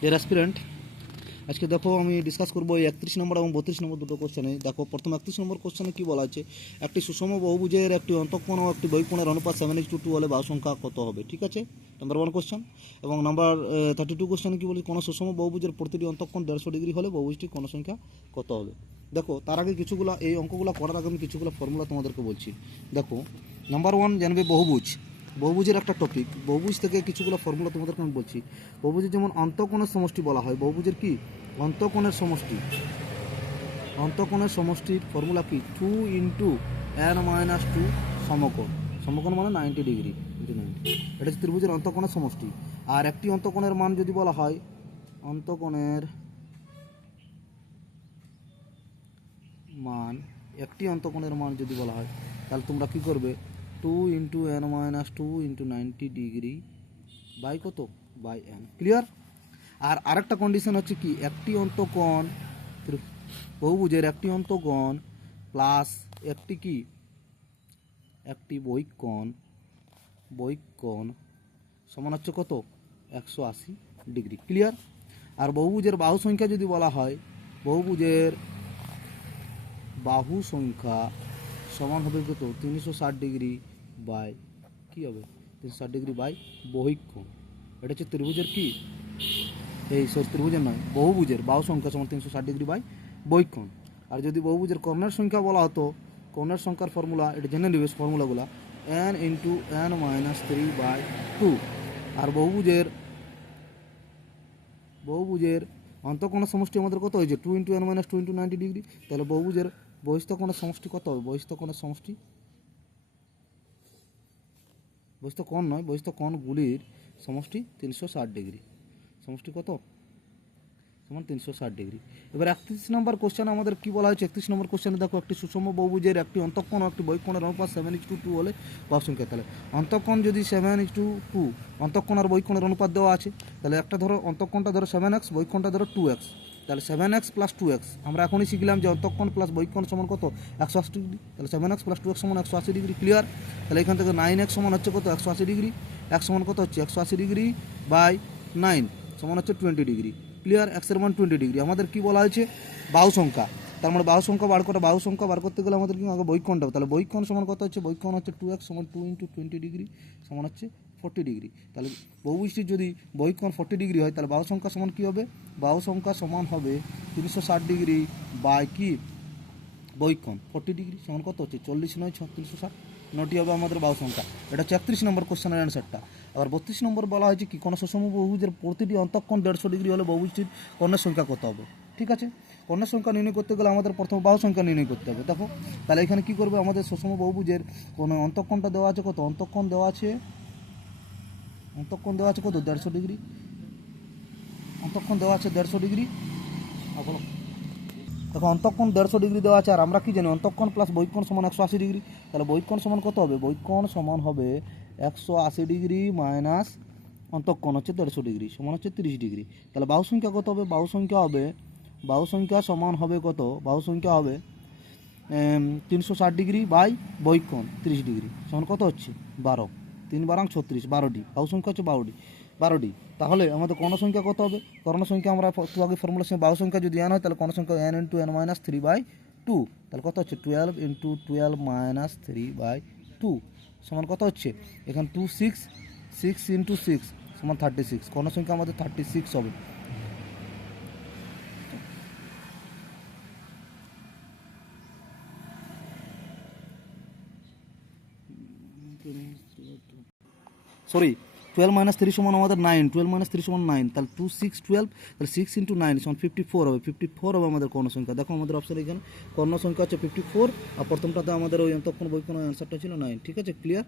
Deer aspirant, আজকে দেখো আমি ডিসকাস করবো এই 31 নম্বর এবং 32 নম্বর দুটো কোশ্চেনে। দেখো প্রথম 31 নম্বর কোশ্চেনে কী বলা আছে, একটি সুষম বহুভুজের একটি অন্তঃকোণ ও একটি বহিঃকোণের অনুপাত 7:2 হলে বাহু সংখ্যা কত হবে। ঠিক আছে, নাম্বার 1 কোশ্চেন। এবং নাম্বার 32 কোশ্চেনে কী বলি, কোনো সুষম বহুভুজের প্রতিটি অন্তঃকোণ 150 ডিগ্রি হলে বহুভুজটির কোণ সংখ্যা কত হবে। দেখো তার আগে কিছুগুলো এই অঙ্কগুলো করার আগে আমি কিছুগুলো ফর্মুলা তোমাদেরকে বলছি। দেখো নাম্বার 1 জানবে বহুভুজ। বহুভুজের একটা টপিক, বহুভুজ থেকে কিছুগুলো ফর্মুলা তোমাদেরকে আমি বলছি। বহুভুজের যেমন অন্তঃকোণের সমষ্টি বলা হয়, বহুভুজের কি অন্তঃকোণের সমষ্টি, অন্তঃকোণের সমষ্টির ফর্মুলা কি 2 ইন্টু n-2 সমকোণ। সমকোণ মানে 90 ডিগ্রি ইন্টু 90, এটা হচ্ছে ত্রিভুজের অন্তঃকোণের সমষ্টি। আর একটি অন্তঃকোণের মান যদি বলা হয়, অন্তঃকোণের মান, একটি অন্তঃকোণের মান যদি বলা হয়, তাহলে তোমরা কী করবে, 2 into n-2 into 90 degree by কত, বাই n। ক্লিয়ার। আর আরেকটা কন্ডিশন হচ্ছে কি, একটি অন্তঃকোণ, বহুভুজের একটি অন্তঃকোণ প্লাস একটি কি, একটি বহিঃকোণ, বহিঃকোণ সমান হচ্ছে কত, 180 ডিগ্রি। ক্লিয়ার। আর বহুভুজের বাহু সংখ্যা যদি বলা হয়, বহুভুজের বাহু সংখ্যা সমান হবে কত, 360 ডিগ্রি বাই কী হবে, 360 ডিগ্রি বাই বহিঃকোণ। এটা হচ্ছে ত্রিভুজের কি, এই ত্রিভুজের নয়, বহুভুজের বাহু সংখ্যা সমান 360 ডিগ্রি বাই বহিঃকোণ। আর যদি বহুভুজের কর্ণের সংখ্যা বলা হতো, কর্ণের সংখ্যার ফর্মুলা এটা জেনে নিবে ফর্মুলাগুলা, n ইন্টু n-3/2। আর বহুভুজের অন্তঃকোণের সমষ্টি আমাদের কত হয়েছে, 2 ইন্টু n-2 ইন্টু 90 ডিগ্রি। তাহলে বহুভুজের বহিস্থ কোণের সমষ্টি কত হবে, বহিস্থ কোণের সমষ্টি, বহিস্থ কোণ নয়, বহিস্থ কোণগুলির সমষ্টি 360 ডিগ্রি, সমষ্টি কত সমান 360 ডিগ্রি। এবার 31 নম্বর কোশ্চেনে আমাদের কি বলা হয়েছে, 31 নম্বর কোশ্চেনে দেখো, একটি সুষম বহুভুজের একটি অন্তঃকোণ ও একটি বহিঃকোণের অনুপাত 7:2 হলে বাহু সংখ্যা। তাহলে অন্তঃকোণ যদি 7:2, অন্তঃকোণ আর বহিঃকোণের অনুপাত দেওয়া আছে, তাহলে একটা ধরো অন্তঃকোণটা ধরো 7x, বহিঃকোণটা ধরো 2x। তাহলে 7x প্লাস 2x আমরা এখনই শিখলাম যে অন্তঃকোণ প্লাস বহিঃকোণ সমান কত, 180 ডিগ্রি। তাহলে 7x প্লাস 2x সমান 180 ডিগ্রি। ক্লিয়ার। তাহলে এখান থেকে 9x সমান হচ্ছে কত, 180 ডিগ্রি। x সমান কত হচ্ছে, 180 ডিগ্রি বাই 9 সমান হচ্ছে 20 ডিগ্রি। ক্লিয়ার। এক্সের মান 20 ডিগ্রি। আমাদের কি বলা হয়েছে, বাহু সংখ্যা। তার মানে বাহু সংখ্যা বার করে, বাহু সংখ্যা বার করতে গেলে আমাদের কি আগে বহিঃকোণটা, তাহলে বহিঃকোণ সমান কত হচ্ছে, বহিঃকোণ হচ্ছে 2x সমান 2 ইন্টু 20 ডিগ্রি সমান হচ্ছে 40 ডিগ্রি। তাহলে বহুভুজটির যদি বহিঃকোণ 40 ডিগ্রি হয়, তাহলে বাহু সংখ্যা সমান কী হবে, বাহু সংখ্যা সমান হবে 360 ডিগ্রি বাই কি বহিঃকোণ 40 ডিগ্রি সমান কত হচ্ছে, 40 নয় 360, নটি হবে আমাদের বাহু সংখ্যা। এটা হচ্ছে 31 নম্বর কোশ্চেনের অ্যান্সারটা। আবার 32 নম্বর বলা হয়েছে কি, কোনো সুষম বহুভুজের প্রতিটি অন্তঃকোণ 150 ডিগ্রি হলে বহুভুজটির কর্ণের সংখ্যা কত হবে। ঠিক আছে, কর্ণের সংখ্যা নির্ণয় করতে গেলে আমাদের প্রথমে বাহু সংখ্যা নির্ণয় করতে হবে। দেখো তাহলে এখানে কী করবে, আমাদের সুষম বহুভুজের কোনো অন্তঃকোণটা দেওয়া আছে কত, অন্তঃকোণ দেওয়া আছে কত, 150 ডিগ্রি। অন্তঃকোণ দেওয়া আছে 150 ডিগ্রি। দেখো অন্তঃকোণ 150 ডিগ্রি দেওয়া আছে, আর আমরা কি জানি, অন্তঃকোণ প্লাস বহিঃকোণ সমান 180 ডিগ্রি। তাহলে বহিঃকোণ সমান কত হবে, বহিঃকোণ সমান হবে 180 ডিগ্রি মাইনাস অন্তঃকোণ হচ্ছে 150 ডিগ্রি সমান হচ্ছে 30 ডিগ্রি। তাহলে বাহু সংখ্যা কত হবে, বাহু সংখ্যা সমান হবে কত, বাহু সংখ্যা হবে 360 ডিগ্রি বাই বহিঃকোণ 30 ডিগ্রি সমান কত হচ্ছে 12, 3 × 36, 12ডি। বাহু সংখ্যা হচ্ছে 12ডি। তাহলে আমাদের কর্ণ সংখ্যা কত হবে, কর্ণ সংখ্যা আমরা আগে ফর্মুলার সঙ্গে, বাহু সংখ্যা যদি n হয়, তাহলে কর্ণ সংখ্যা n ইন্টু n-3/2। তাহলে কত হচ্ছে 12 ইন্টু 12 - 3/2 সমান কত হচ্ছে, এখানে 2 6 ইন্টু 6 সমান 36। কর্ণ সংখ্যা আমাদের 36 হবে। সরি, 12 - 3 সমান আমাদের 9, 12 - 3 সমান 9। তাহলে 2 6 12, তাহলে 6 ইন্টু 9 সমান 54 হবে। 54 হবে আমাদের কর্ণ সংখ্যা। দেখো আমাদের অপশানে এখানে কর্ণ সংখ্যা হচ্ছে 54, আর প্রথমটাতে আমাদের ওই অন্তঃকোণ বহিঃকোণ অ্যান্সারটা ছিল 9। ঠিক আছে, ক্লিয়ার।